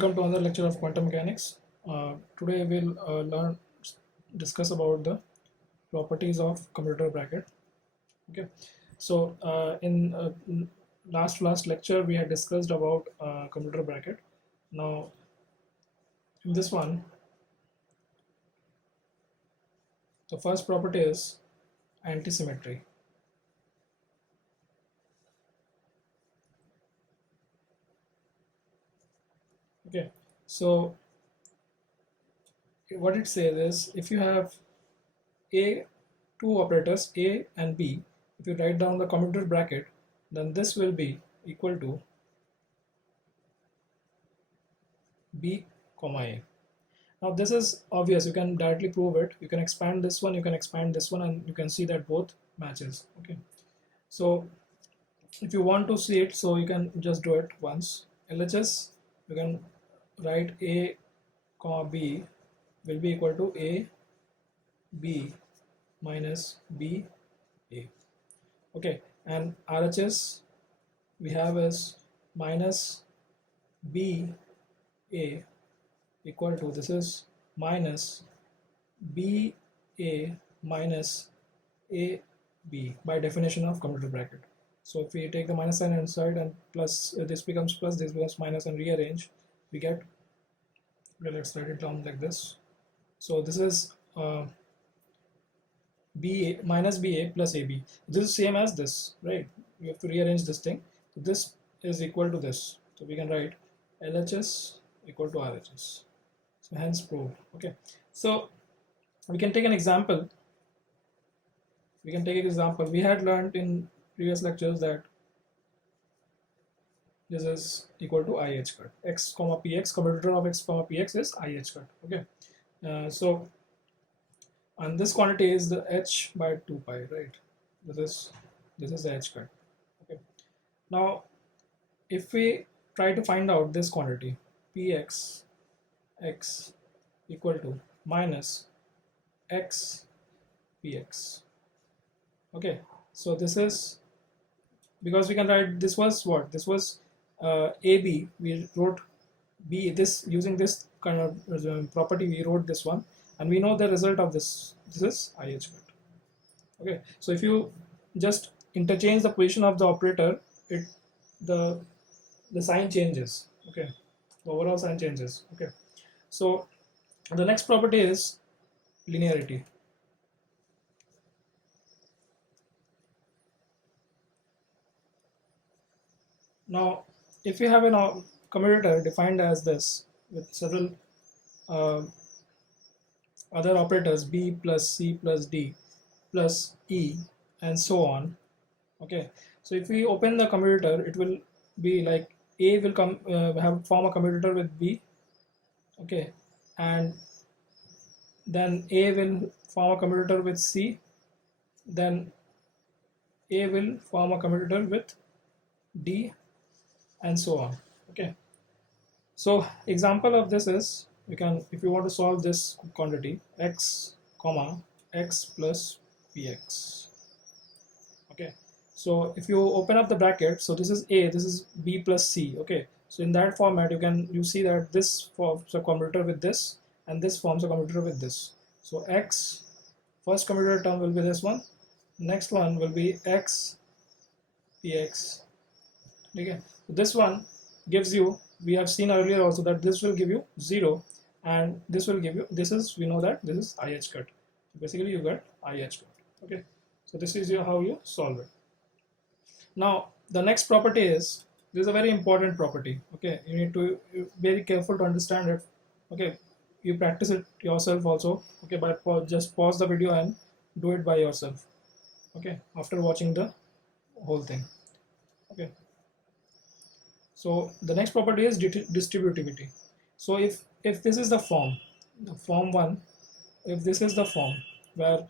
Welcome to another lecture of quantum mechanics. Today we'll discuss about the properties of commutator bracket. Okay, so in last lecture we had discussed about commutator bracket. Now in this one, the first property is anti-symmetry. Okay, so what it says is if you have two operators A and B, if you write down the commutator bracket, then this will be equal to B comma A. Now this is obvious, you can directly prove it. You can expand this one, you can expand this one, and you can see that both matches. Okay, so if you want to see it, so you can just do it once. LHS, you can write A comma B will be equal to A B minus B A. Okay, and RHS we have is minus B A equal to, this is minus B A minus A B by definition of commutator bracket. So if we take the minus sign inside and plus, this becomes plus, this becomes minus, and rearrange, we get, well, let's write it down like this. So this is BA minus BA plus AB. This is same as this, right? We have to rearrange this thing. So this is equal to this. So we can write LHS equal to RHS. So hence proved. Okay. So we can take an example. We had learned in previous lectures that this is equal to IH cut. X comma PX, commutator of X comma PX is IH cut. Okay. And this quantity is the h by 2 pi, right? This is the h cut. Okay. Now, if we try to find out this quantity, Px x equal to minus x Px. Okay. So this is, because we can write, this was what? This was AB. We wrote B, this using this kind of property, we wrote this one, and we know the result of this. This is IH cut. Okay, so if you just interchange the position of the operator, the sign changes. Okay, the overall sign changes. Okay, so the next property is linearity. Now, if you have a commutator defined as this with several other operators, B plus C plus D plus E and so on. Okay, so if we open the commutator, it will be like A will form a commutator with B. Okay, and then A will form a commutator with C, then A will form a commutator with D, and so on. Okay, so example of this is, we can, if you want to solve this quantity, x comma x plus Px. Okay, so if you open up the bracket, so this is A, this is B plus C. Okay, so in that format, you see that this forms a commutator with this, and this forms a commutator with this. So x, first commutator term will be this one, next one will be x Px. Okay, so this one gives you, we have seen earlier also that this will give you 0, and this will give you, this is, we know that this is IH cut. So basically you get IH cut. Okay, so this is how you solve it. Now the next property is, this is a very important property. Okay, you need to be very careful to understand it. Okay, you practice it yourself also. Okay, but just pause the video and do it by yourself. Okay, after watching the whole thing. Okay, so the next property is distributivity. So if this is the form 1, if this is the form where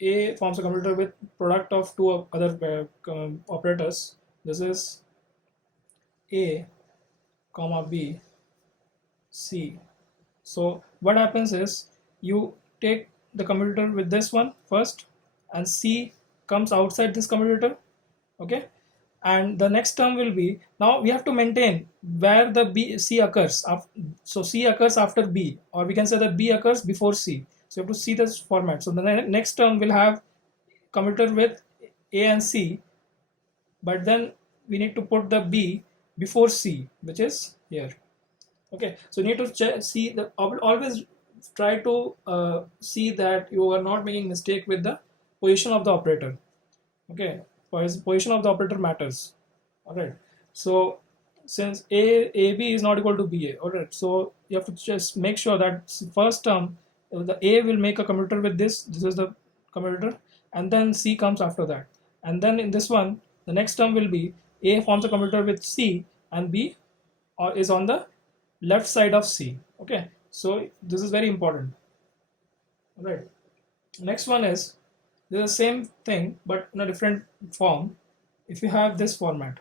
A forms a commutator with product of two other operators, this is A comma B C. So what happens is, you take the commutator with this one first, and C comes outside this commutator. Okay, and the next term will be, now we have to maintain where the C occurs. So C occurs after B, or we can say that B occurs before C. So you have to see this format. So the next term will have commutator with A and C, but then we need to put the B before C, which is here. Okay, so you need to see the, always try to see that you are not making mistake with the position of the operator. Okay, position of the operator matters. All right, so since AB is not equal to BA, all right, so you have to just make sure that first term the A will make a commutator with this is the commutator, and then C comes after that, and then in this one the next term will be A forms a commutator with C, and B is on the left side of C. Okay, so this is very important. All right, next one is the same thing but in a different form. If you have this format,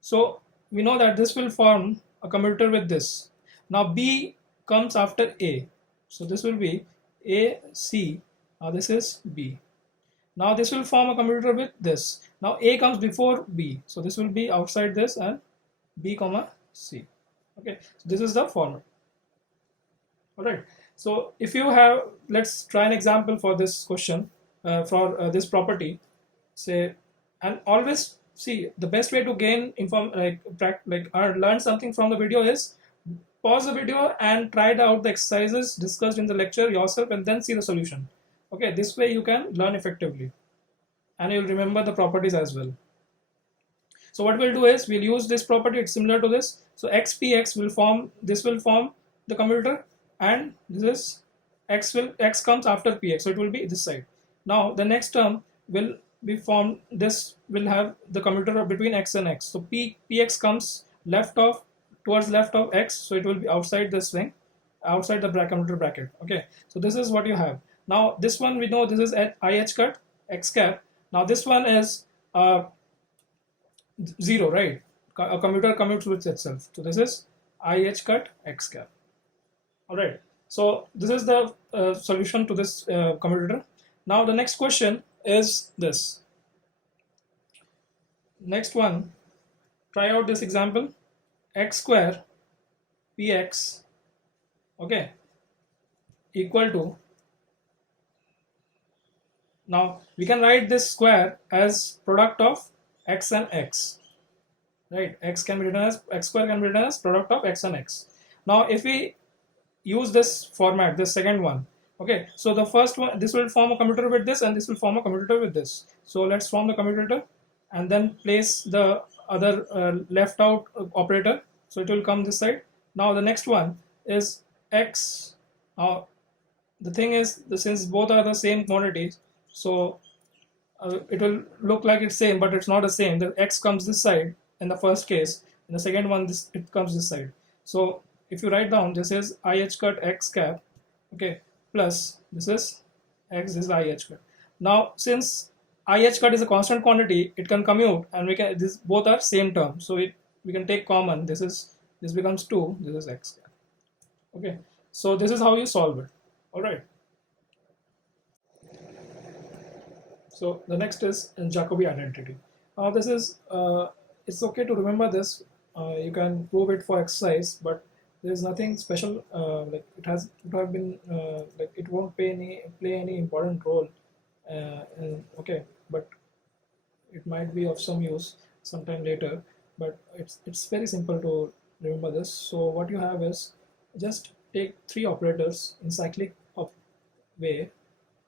so we know that this will form a commutator with this. Now B comes after A, so this will be A C. Now this is B. Now this will form a commutator with this. Now A comes before B, so this will be outside this and B comma C. Okay, so this is the format. All right, so if you have, let's try an example for this question, for this property, say, and always see the best way to gain learn something from the video is pause the video and try out the exercises discussed in the lecture yourself and then see the solution. Okay, this way you can learn effectively and you'll remember the properties as well. So what we'll do is we'll use this property, it's similar to this. So xpx will form, this will form the commutator, and this is x comes after px, so it will be this side. Now the next term will be formed, this will have the commutator between x and x. So px comes towards left of x, so it will be outside this thing, outside the commutator bracket. Okay, so this is what you have. Now this one we know this is at IH cut x cap. Now this one is 0, right? A commutator commutes with itself. So this is IH cut x cap. All right. So this is the solution to this commutator. Now the next question is this. Next one, try out this example. X square px, okay, equal to, now we can write this square as product of x and x, right? X can be written as, x square can be written as product of x and x. Now if we use this format, this second one, okay, so the first one, this will form a commutator with this and this will form a commutator with this. So let's form the commutator and then place the other left out operator, so it will come this side. Now the next one is x. Now the thing is, since both are the same quantities, so it will look like it's same, but it's not the same. The x comes this side in the first case, in the second one it comes this side. So if you write down, this is IH cut x cap, okay, plus this is x, this is IH cut. Now since IH cut is a constant quantity, it can commute, and we can, this both are same term, so we can take common. This becomes 2, this is x cap. Okay, so this is how you solve it. All right. So the next is in Jacobi identity. This is it's okay to remember this. You can prove it for exercise, but there is nothing special. Like it have been like it won't play any important role. Okay, but it might be of some use sometime later. But it's very simple to remember this. So what you have is just take 3 operators in cyclic way,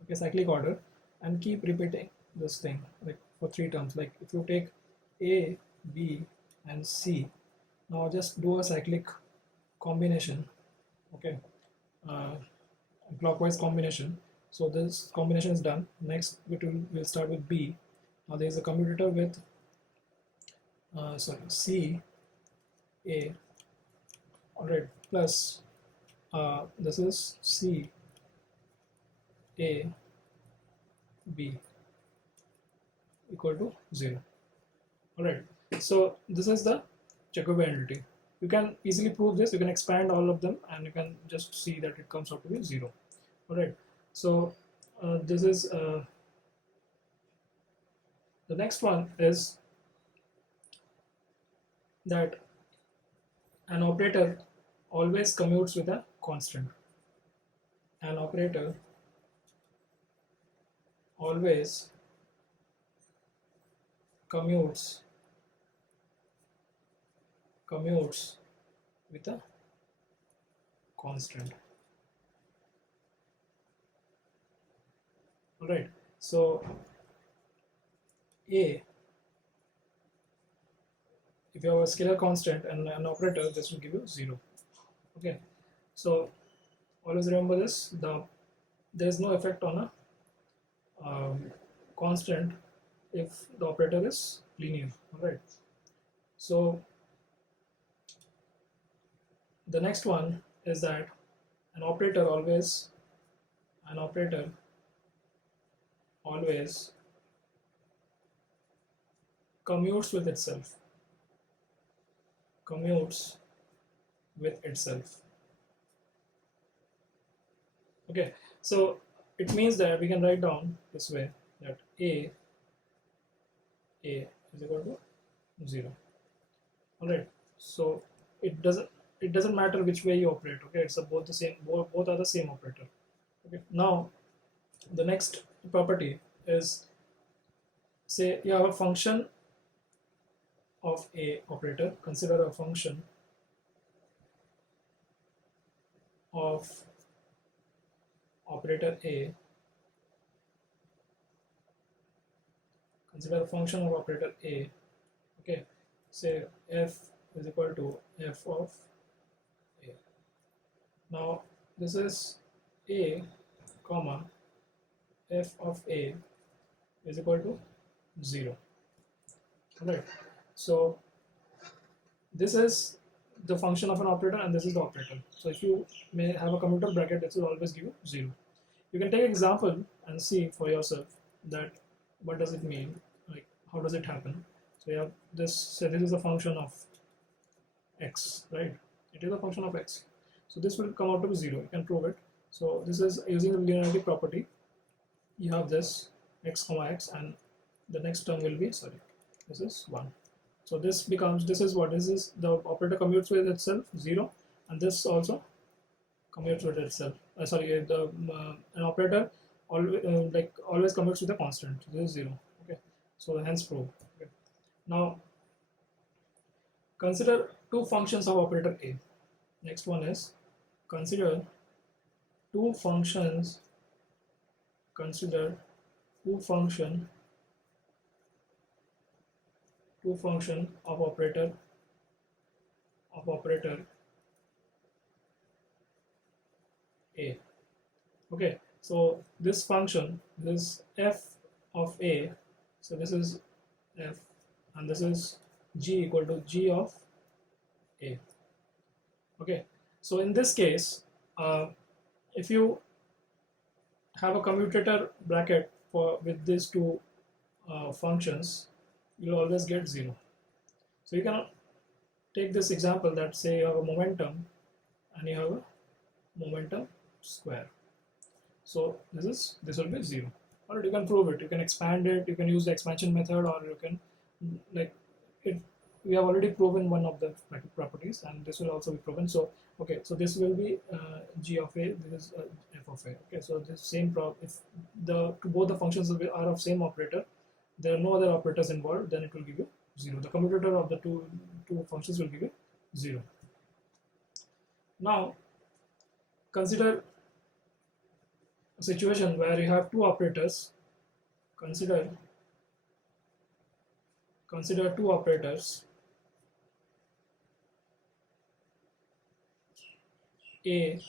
okay, cyclic order, and keep repeating this thing like for 3 terms. Like if you take A, B, and C, now just do a cyclic combination, okay, clockwise combination. So this combination is done. Next we'll start with B. Now there is a commutator with C, A, alright, plus this is C, A, B equal to 0. Alright, so this is the Jacobi identity. You can easily prove this. You can expand all of them and you can just see that it comes out to be 0. Alright, so this is the next one is that an operator always commutes with a constant. An operator always commutes with a constant. Alright, so A, if you have a scalar constant and an operator, this will give you 0. Okay, so always remember this, there is no effect on a constant if the operator is linear. Alright, so the next one is that an operator always commutes with itself. Okay, so it means that we can write down this way, that A is equal to 0. Alright, so it doesn't matter which way you operate. Okay, it's both the same, both are the same operator. Okay, now the next property is, say you have a function of A operator. Consider a function of operator A. Consider a function of operator A. Okay, say f is equal to f of A. Now this is A comma f of A is equal to 0. Right, so this is the function of an operator and this is the operator. So if you may have a commutator bracket, it will always give you 0. You can take an example and see for yourself that what does it mean, like how does it happen. So you have this, say this is a function of x, right? It is a function of x. So this will come out to be 0. You can prove it. So this is using the linearity property. You have this x comma x, and the next term will be, sorry, this is 1. So this becomes, this is what, this is the operator commutes with itself 0, and this also commutes with itself. An operator always commutes with a constant. So this is 0. Okay, so hence prove. Okay. Now consider two functions of operator A. Next one is consider two functions. Consider two function of operator A. Okay, so this function, this f of A, so this is f and this is g equal to g of A. Okay, so in this case, if you have a commutator bracket with these two functions, you'll always get 0. So you can take this example that, say you have a momentum and you have a momentum square. So this will be 0. Or you can prove it. You can expand it. You can use the expansion method, or you can, like it. We have already proven one of the properties, and this will also be proven. So okay, so this will be g of A. This is f of A. Okay, so the same if both the functions are of same operator, there are no other operators involved, then it will give you 0. The commutator of the two functions will give you 0. Now consider a situation where you have two operators. Consider two operators A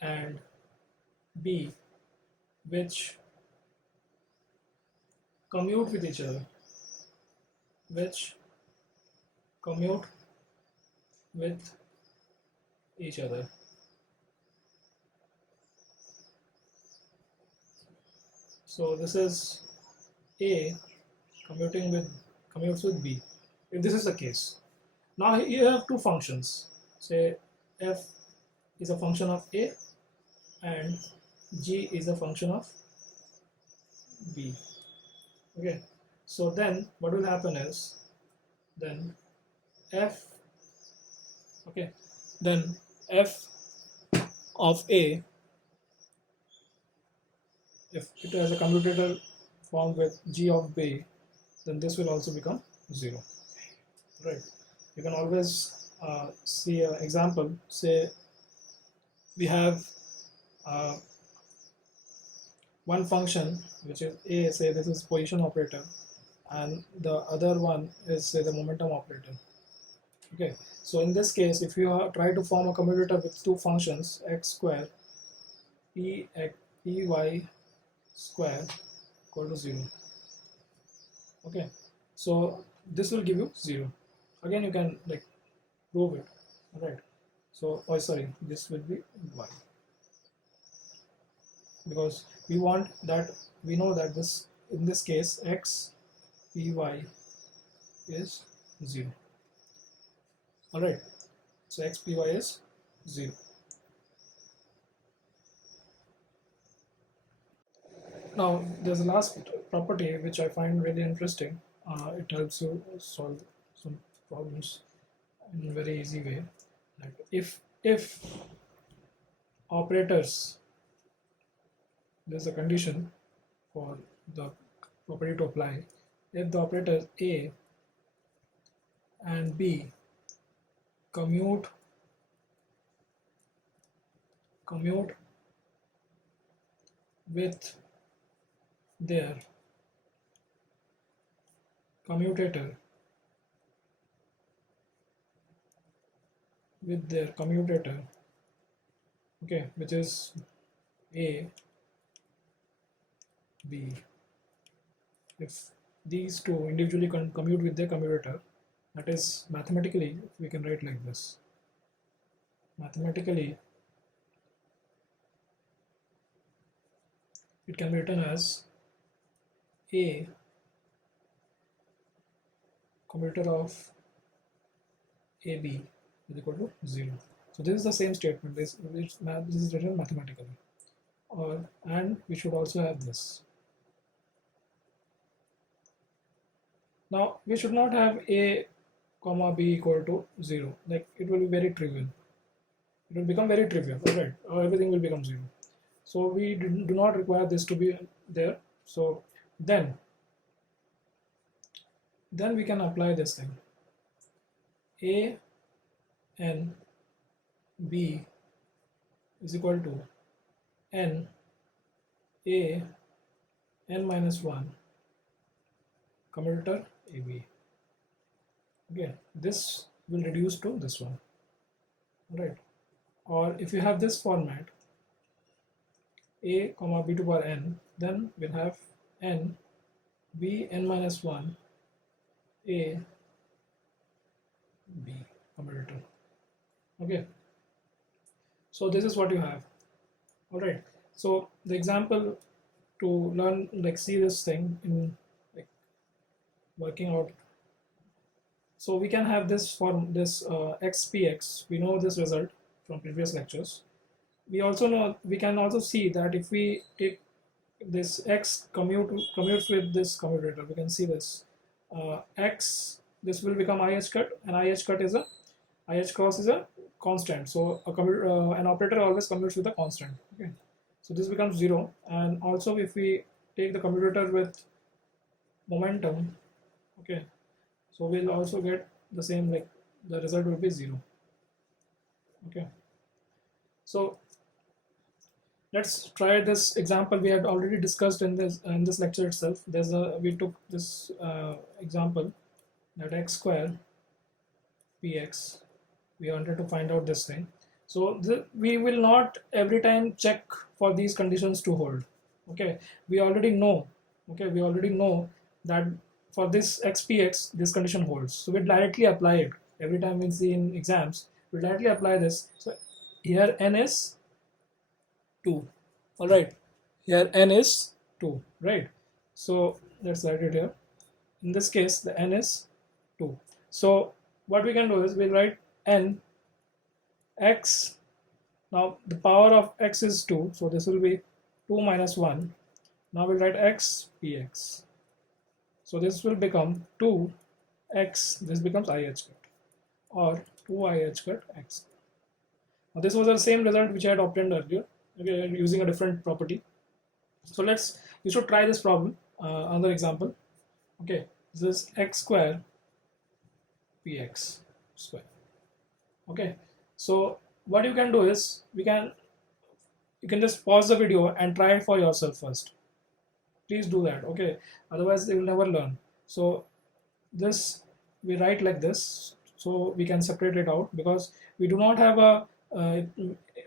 and B, which commute with each other, So this is A commutes with B. If this is the case, now you have two functions. Say f is a function of A and g is a function of B. Okay, so then what will happen is, then f, okay, then f of a, if it has a commutator form with g of b, then this will also become 0, right? You can always see an example. Say we have uh, one function which is a, say this is position operator, and the other one is, say, the momentum operator. Okay, so in this case, if you try to form a commutator with two functions, x square py square equal to 0. Okay, so this will give you 0. Again, you can like prove it, right? So, oh sorry, this will be y, because we want that, we know that this, in this case, x py is 0. All right, so x py is 0. Now there's a last property which I find really interesting. It helps you solve some problems in a very easy way. Like if operators, there's a condition for the property to apply. If the operators A and B commute with their commutator, okay, which is A, B. If these two individually commute with their commutator, that is, mathematically we can write like this. Mathematically it can be written as A commutator of AB is equal to 0. So this is the same statement. This is written mathematically. And we should also have this. Now we should not have A comma B equal to 0. Like, it will be very trivial. It will become very trivial, alright? Everything will become 0. So we do not require this to be there. So then we can apply this thing. A n B is equal to n A n minus 1 commutator AB. Okay, this will reduce to this one, right? Or if you have this format, A comma B to power n, then we'll have n B n minus 1 A B commutator. Okay, so this is what you have. All right, so the example to learn, like, see this thing in like working out. So we can have this form, this xpx. We know this result from previous lectures. We also know, we can also see that if we take this x commutes with this commutator, we can see this x, this will become IH cut, and IH cut is IH cross is a constant. So an operator always commutes with a constant. Okay, so this becomes 0. And also if we take the commutator with momentum, okay, so we'll also get the same, like the result will be 0. Okay, so let's try this example we had already discussed in this lecture itself. We took this example that x square px, we wanted to find out this thing. So we will not every time check for these conditions to hold. Okay, we already know that for this xpx this condition holds, so we directly apply it every time we see in exams. We directly apply this. So here n is 2. All right, here n is 2, right? So let's write it here. In this case the n is 2. So what we can do is we'll write n x. Now the power of x is 2, so this will be 2 minus 1. Now we'll write x px. So this will become 2x, this becomes IH cut. or 2i h cut x. Now this was the same result which I had obtained earlier, okay, using a different property. So you should try this problem. Another example. Okay, this is x square px square. Okay, so what you can do is you can just pause the video and try it for yourself first. Please do that. Okay, otherwise you will never learn. So this we write like this, so we can separate it out, because we do not have a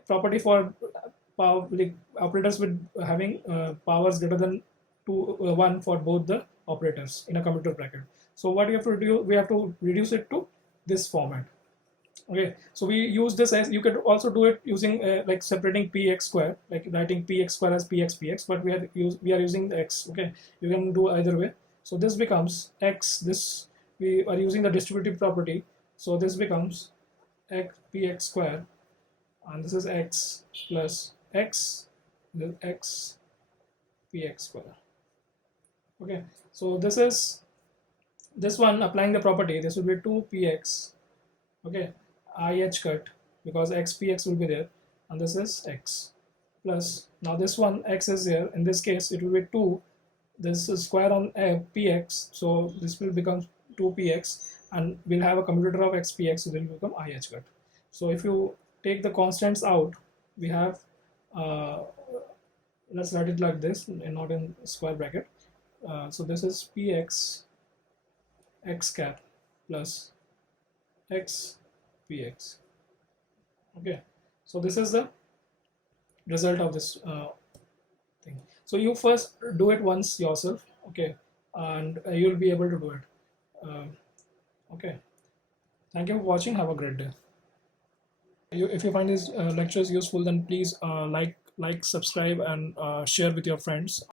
property for like operators with having powers greater than 1 for both the operators in a commutator bracket. So what we have to do, we have to reduce it to this format. Okay, so we use this as, you could also do it using like separating px square, like writing px square as px, but we are using the x. Okay, you can do either way. So this becomes x, this we are using the distributive property, so this becomes x px square, and this is x plus x, then x px square. Okay, so this one applying the property, this will be 2px, okay, I h cut, because x px will be there, and this is x plus, now this one x is here, in this case it will be 2, this is square on px, so this will become 2px, and we'll have a commutator of x px, so it will become I h cut. So if you take the constants out, we have let's write it like this and not in square bracket. So this is px x cap plus x px. Okay, so this is the result of this thing. So you first do it once yourself, okay, and you'll be able to do it. Okay, thank you for watching. Have a great day. If you find these lectures useful, then please like, subscribe, and share with your friends.